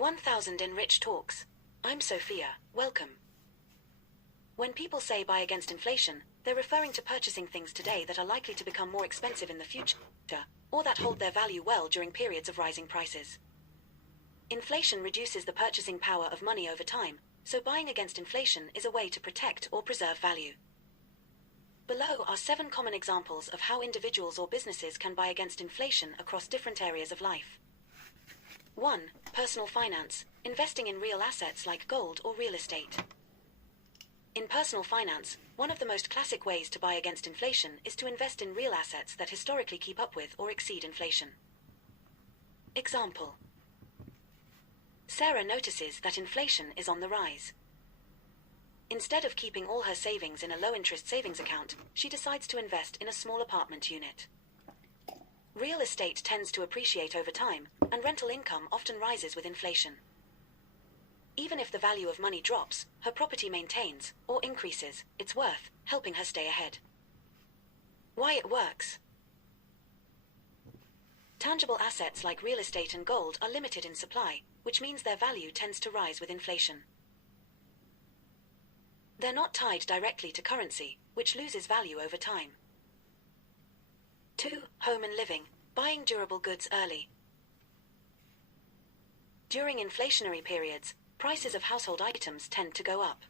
1000 Enrich Talks. I'm Sophia, welcome. When people say buy against inflation, they're referring to purchasing things today that are likely to become more expensive in the future, or that hold their value well during periods of rising prices. Inflation reduces the purchasing power of money over time, so buying against inflation is a way to protect or preserve value. Below are 7 common examples of how individuals or businesses can buy against inflation across different areas of life. 1. Personal finance, investing in real assets like gold or real estate. In personal finance, one of the most classic ways to buy against inflation is to invest in real assets that historically keep up with or exceed inflation. Example: Sarah notices that inflation is on the rise. Instead of keeping all her savings in a low-interest savings account, she decides to invest in a small apartment unit. Real estate tends to appreciate over time, and rental income often rises with inflation. Even if the value of money drops, her property maintains, or increases, its worth, helping her stay ahead. Why it works. Tangible assets like real estate and gold are limited in supply, which means their value tends to rise with inflation. They're not tied directly to currency, which loses value over time. 2. Home and living, buying durable goods early. During inflationary periods, prices of household items tend to go up.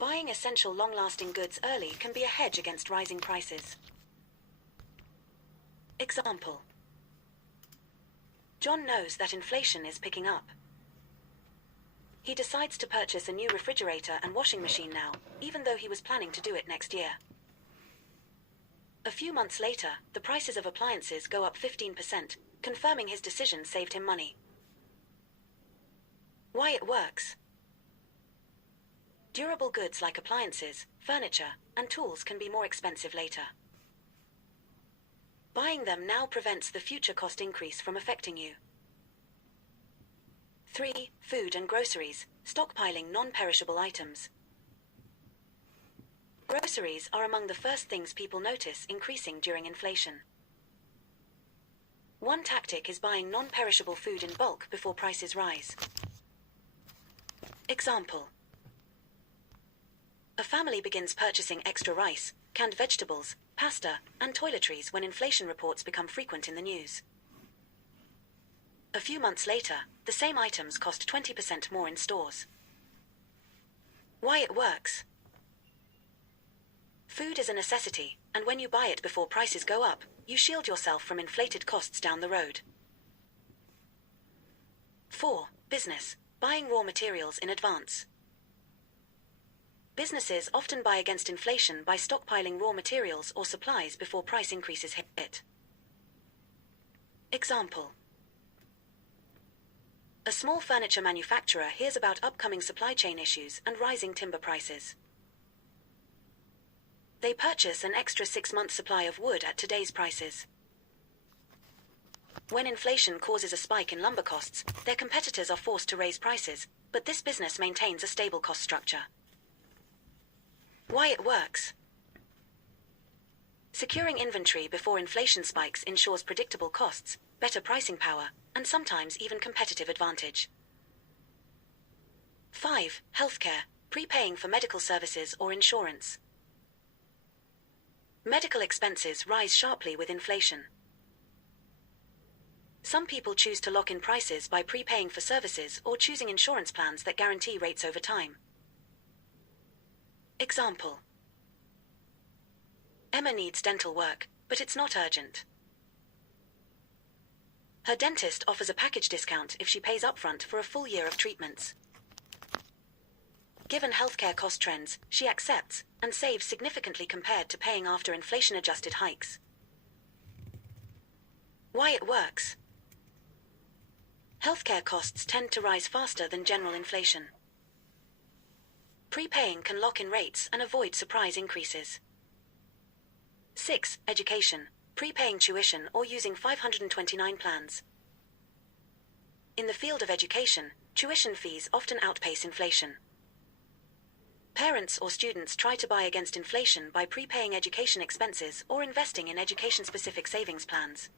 Buying essential long-lasting goods early can be a hedge against rising prices. Example: John knows that inflation is picking up. He decides to purchase a new refrigerator and washing machine now, even though he was planning to do it next year. A few months later, the prices of appliances go up 15%, confirming his decision saved him money. Why it works. Durable goods like appliances, furniture, and tools can be more expensive later. Buying them now prevents the future cost increase from affecting you. 3. Food and groceries, stockpiling non-perishable items. Groceries are among the first things people notice increasing during inflation. One tactic is buying non-perishable food in bulk before prices rise. Example: A family begins purchasing extra rice, canned vegetables, pasta, and toiletries when inflation reports become frequent in the news. A few months later, the same items cost 20% more in stores. Why it works. Food is a necessity, and when you buy it before prices go up, you shield yourself from inflated costs down the road. 4. Business, buying raw materials in advance. Businesses often buy against inflation by stockpiling raw materials or supplies before price increases hit. Example: A small furniture manufacturer hears about upcoming supply chain issues and rising timber prices. They purchase an extra 6-month supply of wood at today's prices. When inflation causes a spike in lumber costs, their competitors are forced to raise prices, but this business maintains a stable cost structure. Why it works. Securing inventory before inflation spikes ensures predictable costs, better pricing power, and sometimes even competitive advantage. 5. Healthcare, prepaying for medical services or insurance. Medical expenses rise sharply with inflation. Some people choose to lock in prices by prepaying for services or choosing insurance plans that guarantee rates over time. Example: Emma needs dental work, but it's not urgent. Her dentist offers a package discount if she pays upfront for a full year of treatments. Given healthcare cost trends, she accepts and saves significantly compared to paying after inflation-adjusted hikes. Why it works. Healthcare costs tend to rise faster than general inflation. Prepaying can lock in rates and avoid surprise increases. 6. Education, prepaying tuition or using 529 plans. In the field of education, tuition fees often outpace inflation. Parents or students try to buy against inflation by prepaying education expenses or investing in education-specific savings plans.